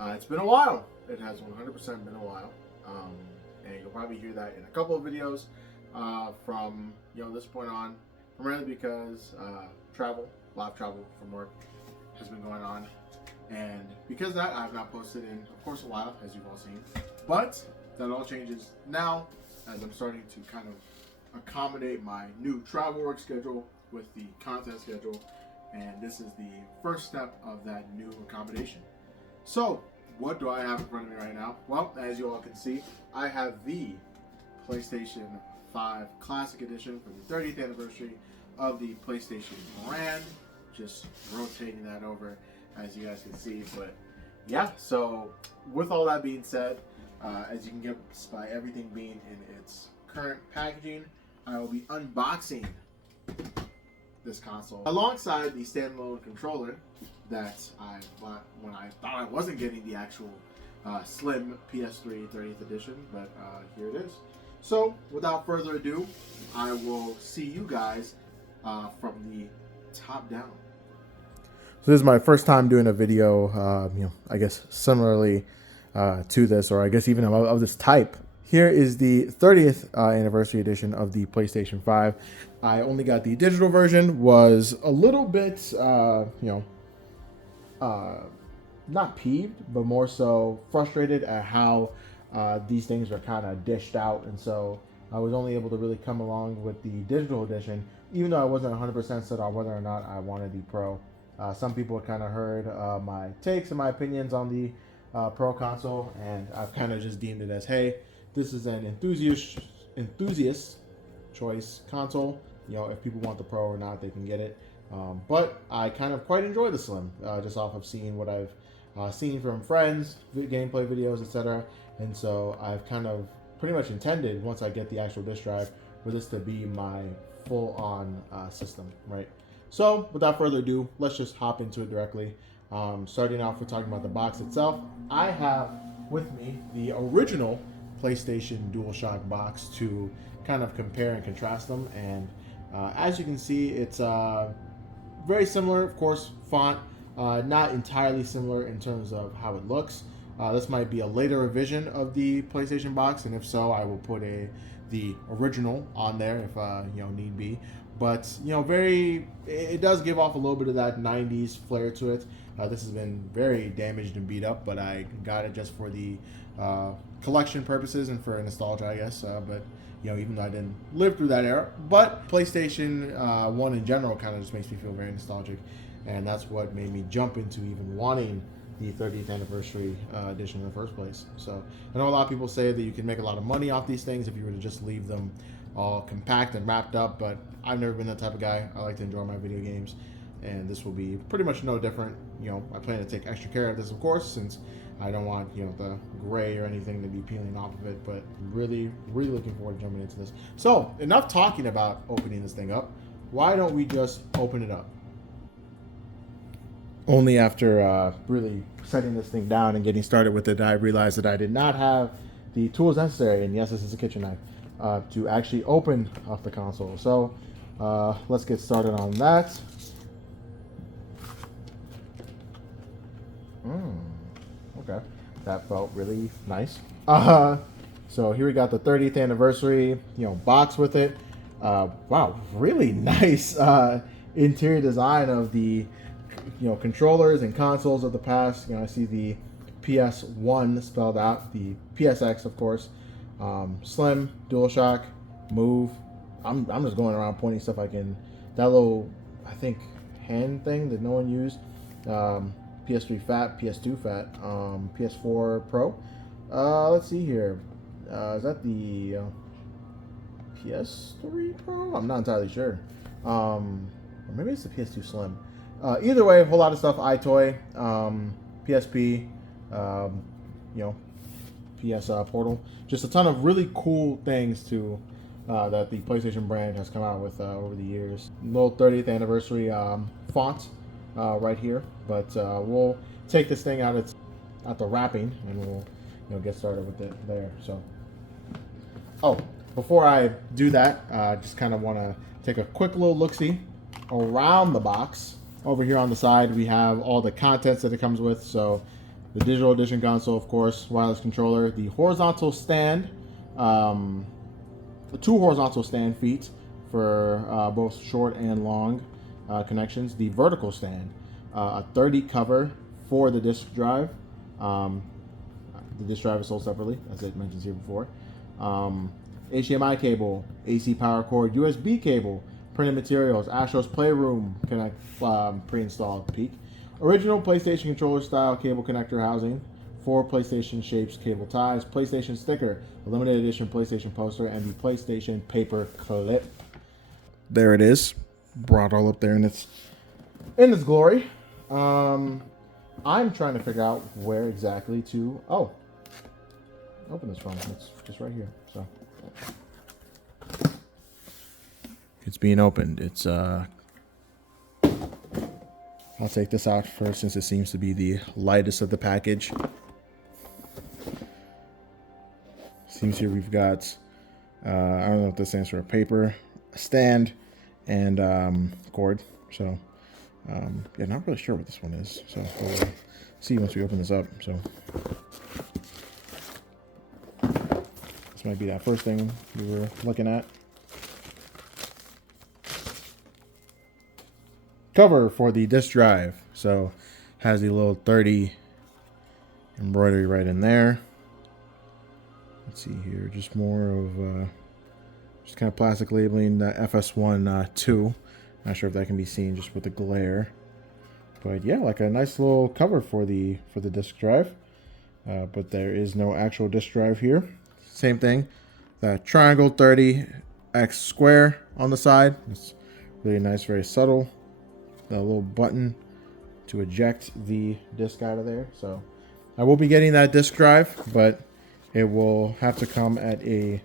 It's been a while. It has 100% been a while, and you'll probably hear that in a couple of videos from this point on. Primarily because live travel from work, has been going on, and because of that, I have not posted in, of course, a while, as you've all seen. But that all changes now, as I'm starting to kind of accommodate my new travel work schedule with the content schedule, and this is the first step of that new accommodation. So, what do I have in front of me right now? Well, as you all can see, I have the PlayStation 5 Classic Edition for the 30th anniversary of the PlayStation brand. Just rotating that over, as you guys can see. But yeah, so with all that being said, as you can guess by everything being in its current packaging, I will be unboxing this console alongside the standalone controller that I bought when I thought I wasn't getting the actual slim PS3 30th edition, but here it is. So without further ado, I will see you guys from the top down. So this is my first time doing a video, I guess similarly to this, or I guess even of this type. Here is the 30th anniversary edition of the PlayStation 5. I only got the digital version, was a little bit, not peeved, but more so frustrated at how these things are kind of dished out. And so I was only able to really come along with the digital edition, even though I wasn't 100% set on whether or not I wanted the Pro. Some people kind of heard my takes and my opinions on the Pro console, and I've kind of just deemed it as, hey, this is an enthusiast choice console. If people want the Pro or not, they can get it. But I kind of quite enjoy the Slim, just off of seeing what I've seen from friends, gameplay videos, etc. And so I've kind of pretty much intended, once I get the actual disk drive, for this to be my full-on system, right? So without further ado, let's just hop into it directly. Starting off with talking about the box itself, I have with me the original PlayStation DualShock box to kind of compare and contrast them. And as you can see, it's very similar, of course, font, not entirely similar in terms of how it looks. This might be a later revision of the PlayStation box, and if so, I will put the original on there if need be. But it does give off a little bit of that 90s flair to it. This has been very damaged and beat up, but I got it just for the collection purposes and for nostalgia, I guess. But even though I didn't live through that era, but PlayStation 1 in general kind of just makes me feel very nostalgic, and that's what made me jump into even wanting the 30th anniversary edition in the first place. So I know a lot of people say that you can make a lot of money off these things if you were to just leave them all compact and wrapped up, but I've never been that type of guy. I like to enjoy my video games, and this will be pretty much no different. I plan to take extra care of this, of course, since I don't want the gray or anything to be peeling off of it, but really looking forward to jumping into this. So enough talking about opening this thing up. Why don't we just open it up? Only after really setting this thing down and getting started with it, I realized that I did not have the tools necessary, and yes, this is a kitchen knife, to actually open up the console. So let's get started on that. Okay, that felt really nice. So here we got the 30th anniversary, box with it. Wow, really nice interior design of the controllers and consoles of the past. I see the PS1 spelled out, the PSX, of course, Slim, DualShock, Move. I'm just going around pointing stuff I can. That little, I think, hand thing that no one used. PS3 Fat, PS2 Fat, PS4 Pro. Let's see here. Is that the PS3 Pro? I'm not entirely sure. Or maybe it's the PS2 Slim. Either way, a whole lot of stuff. iToy, PSP, PS Portal. Just a ton of really cool things that the PlayStation brand has come out with over the years. Little 30th anniversary font right here, but we'll take this thing out at the wrapping, and we'll get started with it there. So, before I do that, just kind of want to take a quick little look-see around the box. Over here on the side, we have all the contents that it comes with. So The digital edition console, of course, wireless controller, the horizontal stand, the 2 horizontal stand feet for both short and long connections, the vertical stand, a 30 cover for the disk drive. The disk drive is sold separately, as it mentions here before. HDMI cable, AC power cord, USB cable, printed materials, Astro's Playroom connect pre-installed peak. Original PlayStation controller style cable connector housing, 4 PlayStation shapes cable ties, PlayStation sticker, a limited edition PlayStation poster, and the PlayStation paper clip. There it is, brought all up there in its glory. I'm trying to figure out where exactly to open this from. It's just right here. So it's being opened. It's I'll take this out first since it seems to be the lightest of the package. Seems here we've got, I don't know if this stands for, a paper, a stand, and cord. So, yeah, not really sure what this one is. So we'll see once we open this up. So this might be that first thing we were looking at. Cover for the disk drive. So has the little 30 embroidery right in there. Let's see here, just more of just kind of plastic labeling, the FS1 2. Not sure if that can be seen just with the glare, but yeah, like a nice little cover for the disk drive. But there is no actual disk drive here. Same thing, that triangle 30x square on the side. It's really nice, very subtle. A little button to eject the disk out of there. So I will be getting that disk drive, but it will have to come at a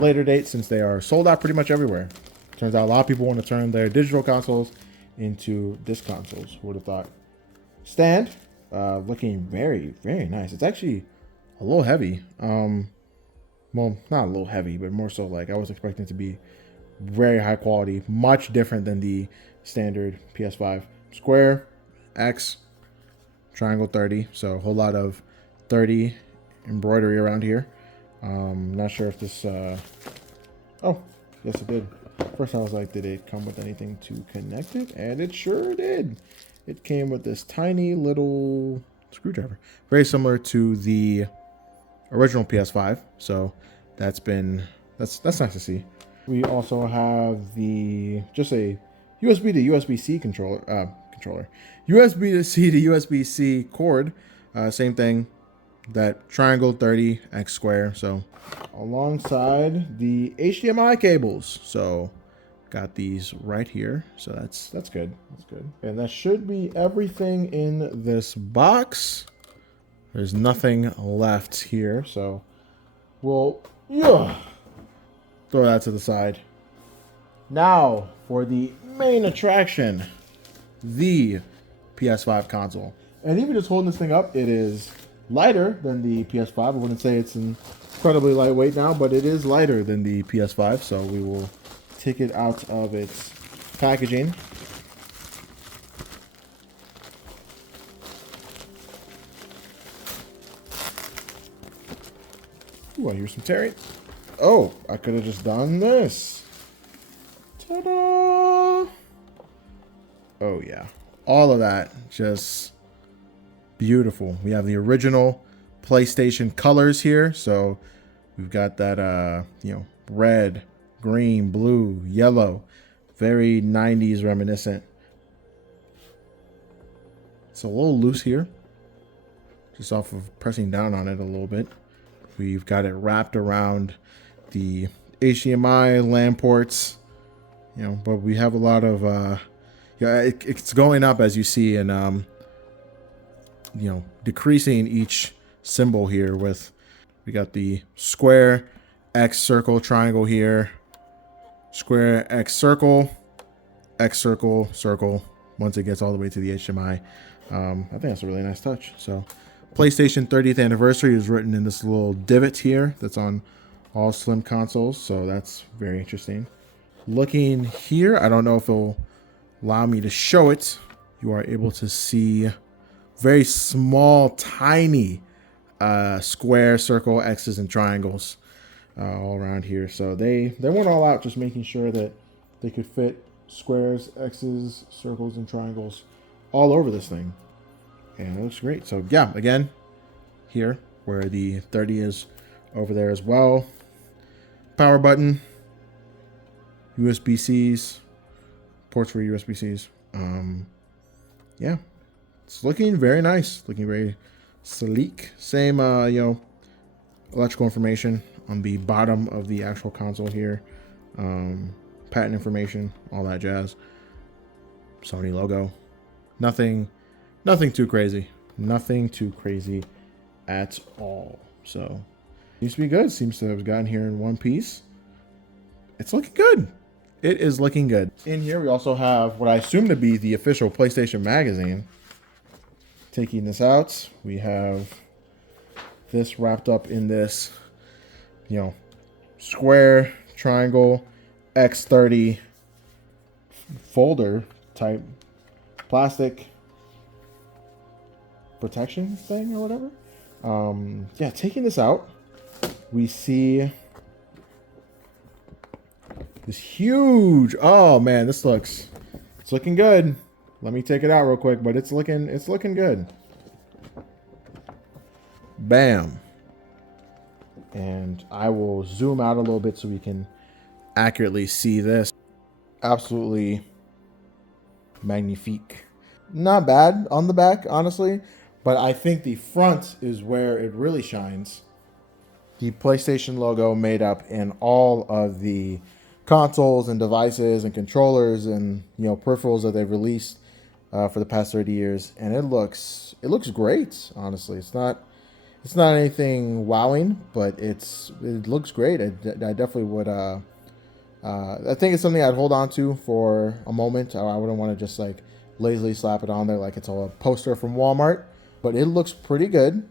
later date since they are sold out pretty much everywhere. Turns out a lot of people want to turn their digital consoles into disc consoles. Would have thought. Stand, looking very, very nice. It's actually a little heavy. Well, not a little heavy, but more so like I was expecting it to be very high quality, much different than the standard PS5. Square, X, triangle 30. So a whole lot of 30 embroidery around here. Not sure if this, oh, yes it did. First I was like, did it come with anything to connect it? And it sure did. It came with this tiny little screwdriver. Very similar to the original PS5. So that's nice to see. We also have just a USB to USB-C controller. USB to C to USB-C cord. Same thing. That triangle 30x square. So alongside the HDMI cables. So got these right here. So that's good. That's good. And that should be everything in this box. There's nothing left here. So we'll throw that to the side. Now for the main attraction, the PS5 console. And even just holding this thing up, it is lighter than the PS5. I wouldn't say it's incredibly lightweight now, but it is lighter than the PS5. So we will take it out of its packaging. Ooh, I hear some tearing. Oh, I could have just done this. Ta-da! Oh yeah, all of that just beautiful. We have the original PlayStation colors here. So we've got that red, green, blue, yellow, very 90s reminiscent. It's a little loose here, just off of pressing down on it a little bit. We've got it wrapped around the HDMI LAN ports, but we have a lot of it's going up as you see, and decreasing each symbol here. With we got the square, X, circle, triangle here, square, X, circle, circle once it gets all the way to the HDMI. I think that's a really nice touch. So PlayStation 30th anniversary is written in this little divot here that's on all slim consoles, so that's very interesting. Looking here, I don't know if it'll allow me to show it. You are able to see very small, tiny square, circle, X's, and triangles all around here. So they went all out just making sure that they could fit squares, X's, circles, and triangles all over this thing. And it looks great. So yeah, again, here where the 30 is over there as well. Power button, USB-Cs, ports for USB-Cs. Yeah, it's looking very nice, looking very sleek. Same, electrical information on the bottom of the actual console here. Patent information, all that jazz. Sony logo. Nothing too crazy. Nothing too crazy at all. So, seems to be good. Seems to have gotten here in one piece. It's looking good. It is looking good. In here, we also have what I assume to be the official PlayStation magazine. Taking this out, we have this wrapped up in this, square, triangle, X30 folder type plastic protection thing or whatever. Yeah, taking this out, we see this huge, oh man, it's looking good. Let me take it out real quick, but it's looking good. Bam. And I will zoom out a little bit so we can accurately see this. Absolutely magnifique. Not bad on the back, honestly, but I think the front is where it really shines. The PlayStation logo made up in all of the consoles and devices and controllers and peripherals that they've released for the past 30 years, and it looks great. Honestly, it's not anything wowing, but it looks great. I definitely would. I think it's something I'd hold on to for a moment. I wouldn't want to just like lazily slap it on there like it's a poster from Walmart, but it looks pretty good.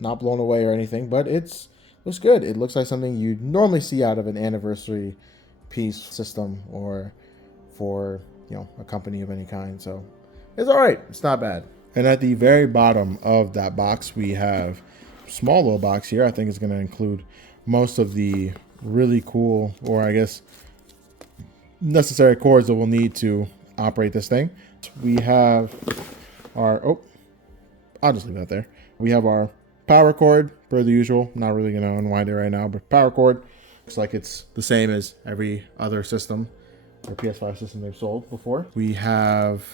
Not blown away or anything, but looks good. It looks like something you'd normally see out of an anniversary piece system or for a company of any kind. So it's all right. It's not bad. And at the very bottom of that box, we have a small little box here. I think it's going to include most of the really cool, or I guess necessary cords that we'll need to operate this thing. We have our, I'll just leave that there. We have our power cord per the usual. Not really going to unwind it right now, but power cord. Looks like it's the same as every other system or PS5 system they've sold before. We have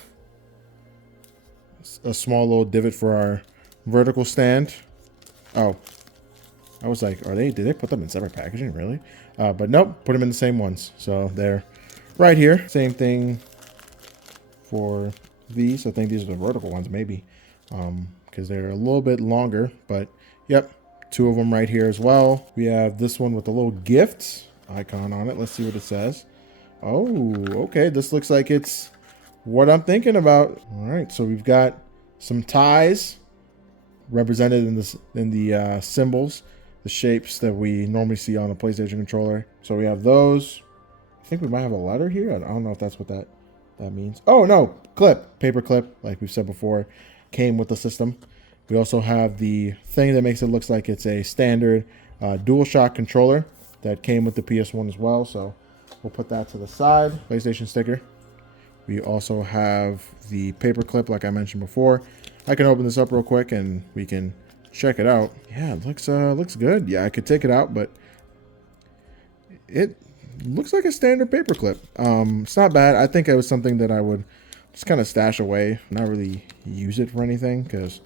a small little divot for our vertical stand. Oh, I was like, did they put them in separate packaging? Really? But nope, put them in the same ones. So they're right here. Same thing for these. I think these are the vertical ones, maybe, because they're a little bit longer, but yep. Two of them right here as well. We have this one with a little gift icon on it. Let's see what it says. Oh, okay. This looks like it's what I'm thinking about. All right, so we've got some ties represented in the symbols, the shapes that we normally see on a PlayStation controller. So we have those. I think we might have a letter here. I don't know if that's what that means. Oh no, clip, paper clip, like we've said before, came with the system. We also have the thing that makes it look like it's a standard DualShock controller that came with the PS1 as well. So we'll put that to the side. PlayStation sticker. We also have the paper clip, like I mentioned before. I can open this up real quick and we can check it out. Yeah, it looks good. Yeah, I could take it out, but it looks like a standard paper clip. It's not bad. I think it was something that I would just kind of stash away, not really use it for anything, because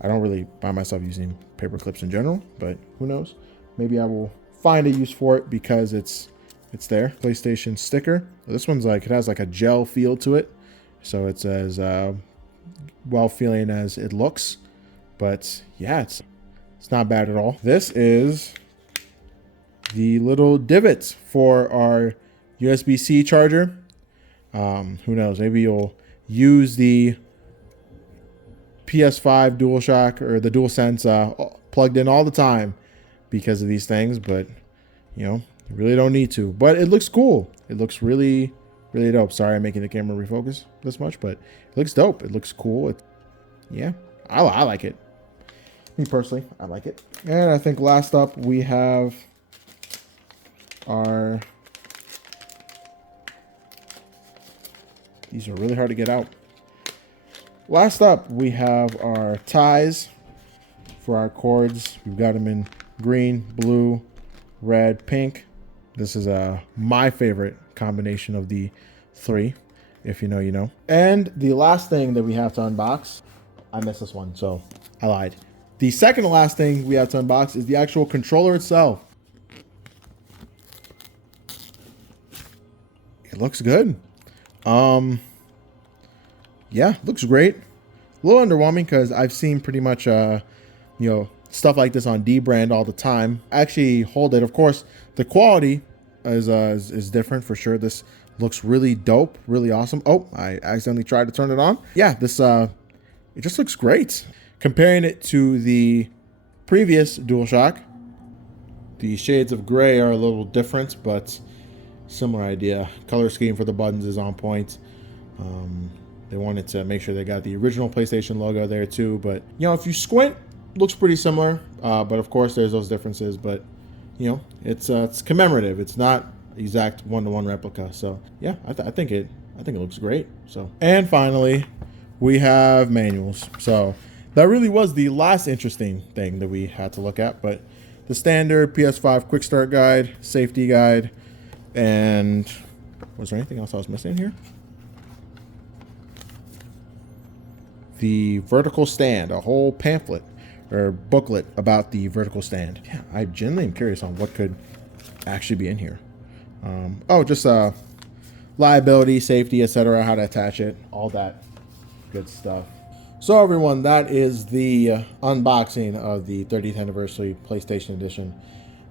I don't really find myself using paper clips in general, but who knows? Maybe I will find a use for it because it's there. PlayStation sticker. This one's like, it has like a gel feel to it. So it's as well feeling as it looks, but yeah, it's not bad at all. This is the little divots for our USB-C charger. Who knows? Maybe you'll use the PS5 DualShock or the DualSense plugged in all the time because of these things, but you really don't need to. But it looks cool. It looks really, really dope. Sorry, I'm making the camera refocus this much, but it looks dope. It looks cool. Yeah, I like it. Me personally, I like it. And I think last up we have our... These are really hard to get out. Last up, we have our ties for our cords. We've got them in green, blue, red, pink. This is my favorite combination of the three. If you know, you know. And the last thing that we have to unbox, I missed this one, so I lied. The second to last thing we have to unbox is the actual controller itself. It looks good. Yeah, looks great. A little underwhelming because I've seen pretty much, stuff like this on dbrand all the time. Actually, hold it. Of course, the quality is different for sure. This looks really dope, really awesome. Oh, I accidentally tried to turn it on. Yeah, this it just looks great. Comparing it to the previous DualShock, the shades of gray are a little different, but similar idea. Color scheme for the buttons is on point. They wanted to make sure they got the original PlayStation logo there too, but if you squint, looks pretty similar. But of course there's those differences, but it's commemorative. It's not exact one-to-one replica. So yeah, I think it looks great. So, and finally we have manuals. So that really was the last interesting thing that we had to look at, but the standard PS5 quick start guide, safety guide, and was there anything else I was missing here? The vertical stand, a whole pamphlet or booklet about the vertical stand. Yeah, I genuinely am curious on what could actually be in here. Just liability, safety, etc., how to attach it, all that good stuff. So everyone, that is the unboxing of the 30th anniversary PlayStation Edition.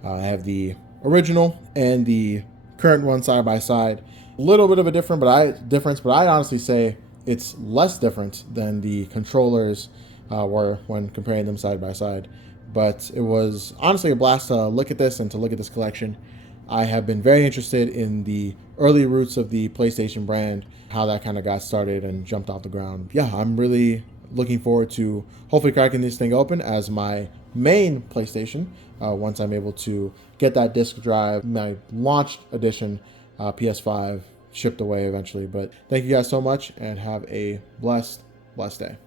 I have the original and the current one side by side. A little bit of a difference, but I'd honestly say it's less different than the controllers were when comparing them side by side. But it was honestly a blast to look at this and to look at this collection. I have been very interested in the early roots of the PlayStation brand, how that kind of got started and jumped off the ground. Yeah, I'm really looking forward to hopefully cracking this thing open as my main PlayStation once I'm able to get that disc drive, my launched edition PS5 shipped away eventually. But thank you guys so much and have a blessed day.